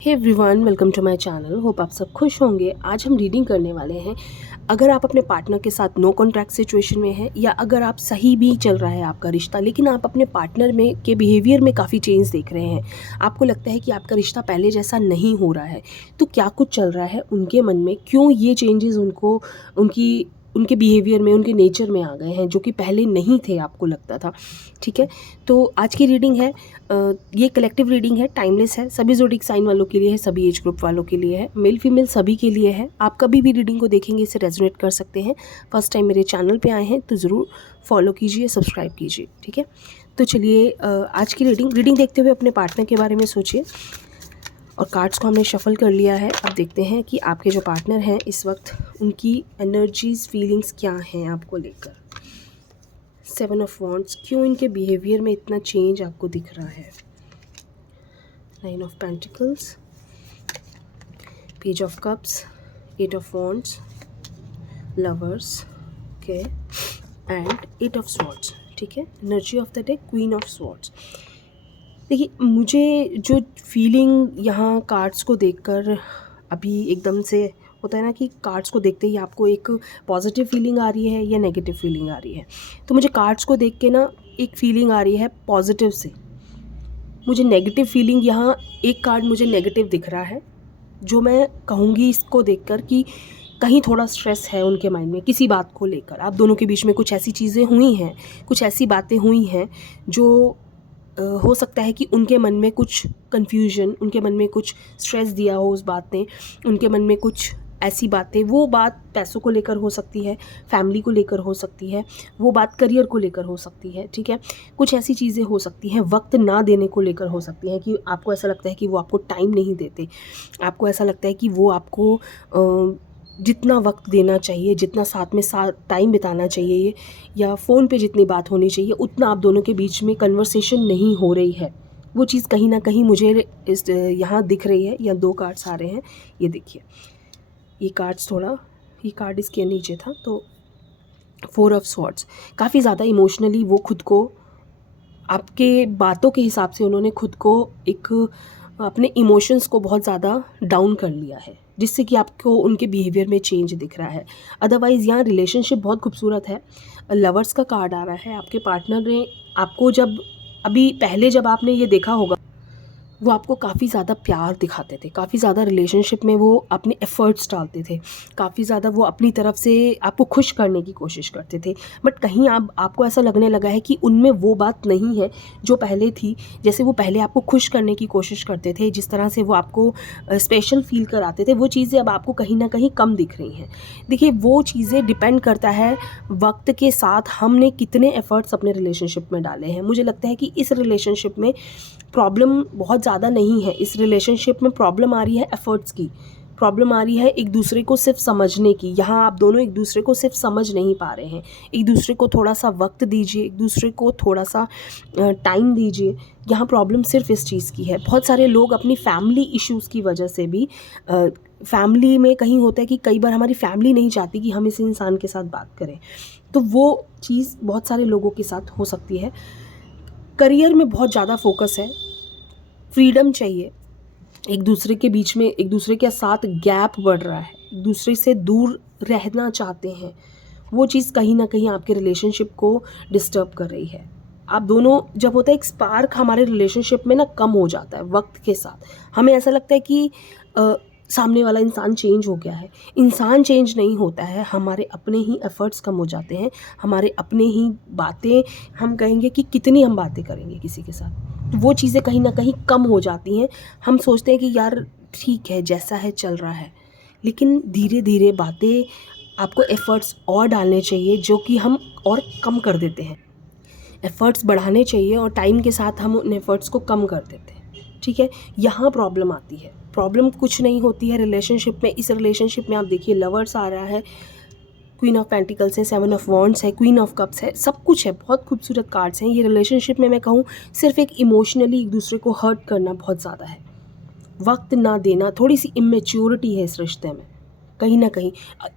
Hey everyone, welcome to my channel. Hope आप सब खुश होंगे। आज हम रीडिंग करने वाले हैं। अगर आप अपने पार्टनर के साथ नो कॉन्ट्रैक्ट सिचुएशन में हैं, या अगर आप सही भी चल रहा है आपका रिश्ता, लेकिन आप अपने पार्टनर में के बिहेवियर में काफ़ी चेंज देख रहे हैं, आपको लगता है कि आपका रिश्ता पहले जैसा नहीं हो रहा है, तो क्या कुछ चल रहा है उनके मन में, क्यों ये चेंजेस उनको उनके बिहेवियर में, उनके नेचर में आ गए हैं, जो कि पहले नहीं थे, आपको लगता था। ठीक है, तो आज की रीडिंग है, ये कलेक्टिव रीडिंग है, टाइमलेस है, सभी ज़ोडिक साइन वालों के लिए है, सभी एज ग्रुप वालों के लिए है, मेल फीमेल सभी के लिए है। आप कभी भी रीडिंग को देखेंगे इसे रेजोनेट कर सकते हैं। फर्स्ट टाइम मेरे चैनल पे आए हैं तो ज़रूर फॉलो कीजिए, सब्सक्राइब कीजिए। ठीक है, तो चलिए आज की रीडिंग देखते हुए अपने पार्टनर के बारे में सोचिए। और कार्ड्स को हमने शफल कर लिया है। अब देखते हैं कि आपके जो पार्टनर हैं इस वक्त, उनकी एनर्जीज, फीलिंग्स क्या हैं आपको लेकर। 7 ऑफ वॉन्ड्स, क्यों इनके बिहेवियर में इतना चेंज आपको दिख रहा है। 9 of pentacles, page of cups, 8 of wands, lovers, okay, and 8 of swords. ठीक है, energy of the day, queen of swords. देखिए, मुझे जो फीलिंग यहाँ कार्ड्स को देखकर अभी एकदम से होता है ना, कि कार्ड्स को देखते ही आपको एक पॉजिटिव फीलिंग आ रही है या नेगेटिव फीलिंग आ रही है, तो मुझे कार्ड्स को देख के ना एक फीलिंग आ रही है पॉजिटिव से। मुझे नेगेटिव फीलिंग, यहाँ एक कार्ड मुझे नेगेटिव दिख रहा है, जो मैं कहूँगी इसको देखकर कि कहीं थोड़ा स्ट्रेस है उनके माइंड में किसी बात को लेकर। आप दोनों के बीच में कुछ ऐसी चीज़ें हुई हैं, कुछ ऐसी बातें हुई हैं जो हो सकता है कि उनके मन में कुछ कन्फ्यूजन, उनके मन में कुछ स्ट्रेस दिया हो उस बात ने, उनके मन में कुछ ऐसी बातें, वो बात पैसों को लेकर हो सकती है, फैमिली को लेकर हो सकती है, वो बात करियर को लेकर हो सकती है। ठीक है, कुछ ऐसी चीज़ें हो सकती हैं, वक्त ना देने को लेकर हो सकती हैं, कि आपको ऐसा लगता है कि वो आपको टाइम नहीं देते, आपको ऐसा लगता है कि वो आपको जितना वक्त देना चाहिए, जितना साथ में टाइम बिताना चाहिए, या फ़ोन पे जितनी बात होनी चाहिए, उतना आप दोनों के बीच में कन्वर्सेशन नहीं हो रही है। वो चीज़ कहीं ना कहीं मुझे इस यहाँ दिख रही है। या 2 कार्ड्स आ रहे हैं, ये देखिए, ये कार्ड इसके नीचे था, तो 4 ऑफ स्वॉर्ड्स। काफ़ी ज़्यादा इमोशनली वो खुद को, आपके बातों के हिसाब से उन्होंने खुद को अपने इमोशंस को बहुत ज़्यादा डाउन कर लिया है, जिससे कि आपको उनके बिहेवियर में चेंज दिख रहा है। अदरवाइज़ यहाँ रिलेशनशिप बहुत खूबसूरत है। लवर्स का कार्ड आ रहा है। आपके पार्टनर ने आपको पहले जब आपने ये देखा होगा, वो आपको काफ़ी ज़्यादा प्यार दिखाते थे, काफ़ी ज़्यादा रिलेशनशिप में वो अपने एफ़र्ट्स डालते थे, काफ़ी ज़्यादा वो अपनी तरफ से आपको खुश करने की कोशिश करते थे। बट कहीं आपको ऐसा लगने लगा है कि उनमें वो बात नहीं है जो पहले थी। जैसे वो पहले आपको खुश करने की कोशिश करते थे, जिस तरह से वो आपको स्पेशल फ़ील कराते थे, वो चीज़ें अब आपको कहीं ना कहीं कम दिख रही हैं। देखिए, वो चीज़ें डिपेंड करता है वक्त के साथ हमने कितने एफ़र्ट्स अपने रिलेशनशिप में डाले हैं। मुझे लगता है कि इस रिलेशनशिप में प्रॉब्लम बहुत ज़्यादा नहीं है। इस रिलेशनशिप में प्रॉब्लम आ रही है एफ़र्ट्स की, प्रॉब्लम आ रही है एक दूसरे को सिर्फ समझने की। यहाँ आप दोनों एक दूसरे को सिर्फ समझ नहीं पा रहे हैं। एक दूसरे को थोड़ा सा वक्त दीजिए, एक दूसरे को थोड़ा सा टाइम दीजिए। यहाँ प्रॉब्लम सिर्फ इस चीज़ की है। बहुत सारे लोग अपनी फैमिली इश्यूज़ की वजह से भी, फैमिली में कहीं होता है कि कई बार हमारी फैमिली नहीं चाहती कि हम इस इंसान के साथ बात करें, तो वो चीज़ बहुत सारे लोगों के साथ हो सकती है। करियर में बहुत ज़्यादा फोकस है, फ्रीडम चाहिए, एक दूसरे के बीच में, एक दूसरे के साथ गैप बढ़ रहा है, एक दूसरे से दूर रहना चाहते हैं। वो चीज़ कहीं ना कहीं आपके रिलेशनशिप को डिस्टर्ब कर रही है। आप दोनों, जब होता है एक स्पार्क हमारे रिलेशनशिप में ना कम हो जाता है वक्त के साथ, हमें ऐसा लगता है कि सामने वाला इंसान चेंज हो गया है। इंसान चेंज नहीं होता है, हमारे अपने ही एफ़र्ट्स कम हो जाते हैं, हमारे अपने ही बातें, हम कहेंगे कि कितनी हम बातें करेंगे किसी के साथ, तो वो चीज़ें कहीं ना कहीं कम हो जाती हैं। हम सोचते हैं कि यार ठीक है, जैसा है चल रहा है, लेकिन धीरे धीरे बातें, आपको एफ़र्ट्स और डालने चाहिए, जो कि हम और कम कर देते हैं। एफ़र्ट्स बढ़ाने चाहिए और टाइम के साथ हम उन एफ़र्ट्स को कम कर देते हैं। ठीक है, यहाँ प्रॉब्लम आती है। प्रॉब्लम कुछ नहीं होती है रिलेशनशिप में। इस रिलेशनशिप में आप देखिए, लवर्स आ रहा है, क्वीन ऑफ पेंटिकल्स है, 7 ऑफ वॉन्ड्स है, क्वीन ऑफ कप्स है, सब कुछ है, बहुत खूबसूरत कार्ड्स हैं। ये रिलेशनशिप में मैं कहूँ सिर्फ एक इमोशनली एक दूसरे को हर्ट करना बहुत ज़्यादा है, वक्त ना देना, थोड़ी सी इमेच्योरिटी है इस रिश्ते में। कहीं ना कहीं।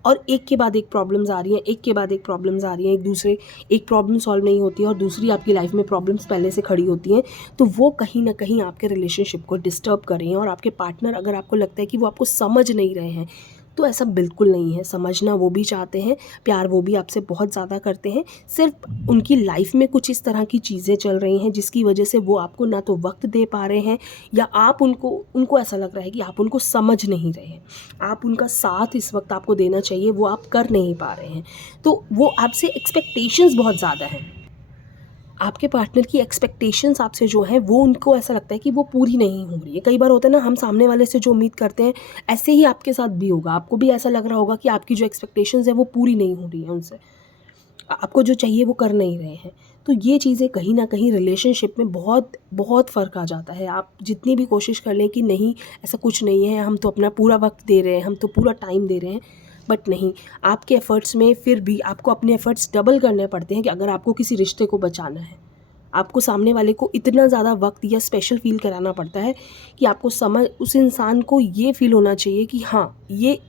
और एक के बाद एक प्रॉब्लम्स आ रही हैं, एक के बाद एक प्रॉब्लम्स आ रही हैं, एक प्रॉब्लम सॉल्व नहीं होती है और दूसरी आपकी लाइफ में प्रॉब्लम्स पहले से खड़ी होती हैं, तो वो कहीं ना कहीं आपके रिलेशनशिप को डिस्टर्ब कर रही हैं। और आपके पार्टनर, अगर आपको लगता है कि वो आपको समझ नहीं रहे हैं, तो ऐसा बिल्कुल नहीं है। समझना वो भी चाहते हैं, प्यार वो भी आपसे बहुत ज़्यादा करते हैं, सिर्फ उनकी लाइफ में कुछ इस तरह की चीज़ें चल रही हैं जिसकी वजह से वो आपको ना तो वक्त दे पा रहे हैं, या आप उनको ऐसा लग रहा है कि आप उनको समझ नहीं रहे हैं। आप उनका साथ इस वक्त आपको देना चाहिए, वो आप कर नहीं पा रहे हैं। तो वो आपसे एक्सपेक्टेशंस बहुत ज़्यादा हैं। आपके पार्टनर की एक्सपेक्टेशंस आपसे जो हैं, वो उनको ऐसा लगता है कि वो पूरी नहीं हो रही है। कई बार होता है ना, हम सामने वाले से जो उम्मीद करते हैं, ऐसे ही आपके साथ भी होगा। आपको भी ऐसा लग रहा होगा कि आपकी जो एक्सपेक्टेशंस है वो पूरी नहीं हो रही है उनसे, आपको जो चाहिए वो कर नहीं रहे हैं। तो ये चीज़ें कहीं ना कहीं रिलेशनशिप में बहुत बहुत फ़र्क आ जाता है। आप जितनी भी कोशिश कर लें कि नहीं, ऐसा कुछ नहीं है, हम तो अपना पूरा वक्त दे रहे हैं, हम तो पूरा टाइम दे रहे हैं, बट नहीं, आपके एफ़र्ट्स में फिर भी आपको अपने एफ़र्ट्स डबल करने पड़ते हैं कि अगर आपको किसी रिश्ते को बचाना है। आपको सामने वाले को इतना ज़्यादा वक्त या स्पेशल फ़ील कराना पड़ता है कि आपको उस इंसान को ये फ़ील होना चाहिए कि हाँ, ये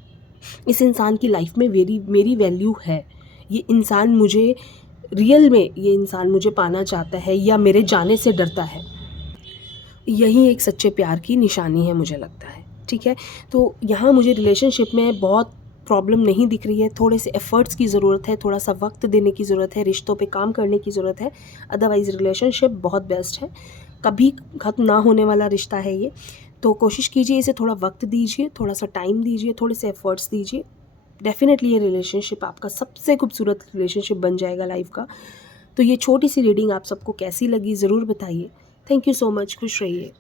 इस इंसान की लाइफ में मेरी वैल्यू है। ये इंसान मुझे रियल में ये इंसान मुझे पाना चाहता है या मेरे जाने से डरता है। यही एक सच्चे प्यार की निशानी है, मुझे लगता है। ठीक है, तो यहाँ मुझे रिलेशनशिप में बहुत प्रॉब्लम नहीं दिख रही है। थोड़े से एफ़र्ट्स की ज़रूरत है, थोड़ा सा वक्त देने की ज़रूरत है, रिश्तों पे काम करने की ज़रूरत है। अदरवाइज़ रिलेशनशिप बहुत बेस्ट है, कभी ख़त्म ना होने वाला रिश्ता है ये। तो कोशिश कीजिए, इसे थोड़ा वक्त दीजिए, थोड़ा सा टाइम दीजिए, थोड़े से एफ़र्ट्स दीजिए। डेफ़िनेटली ये रिलेशनशिप आपका सबसे खूबसूरत रिलेशनशिप बन जाएगा लाइफ़ का। तो ये छोटी सी रीडिंग आप सबको कैसी लगी ज़रूर बताइए। थैंक यू सो मच, खुश रहिए।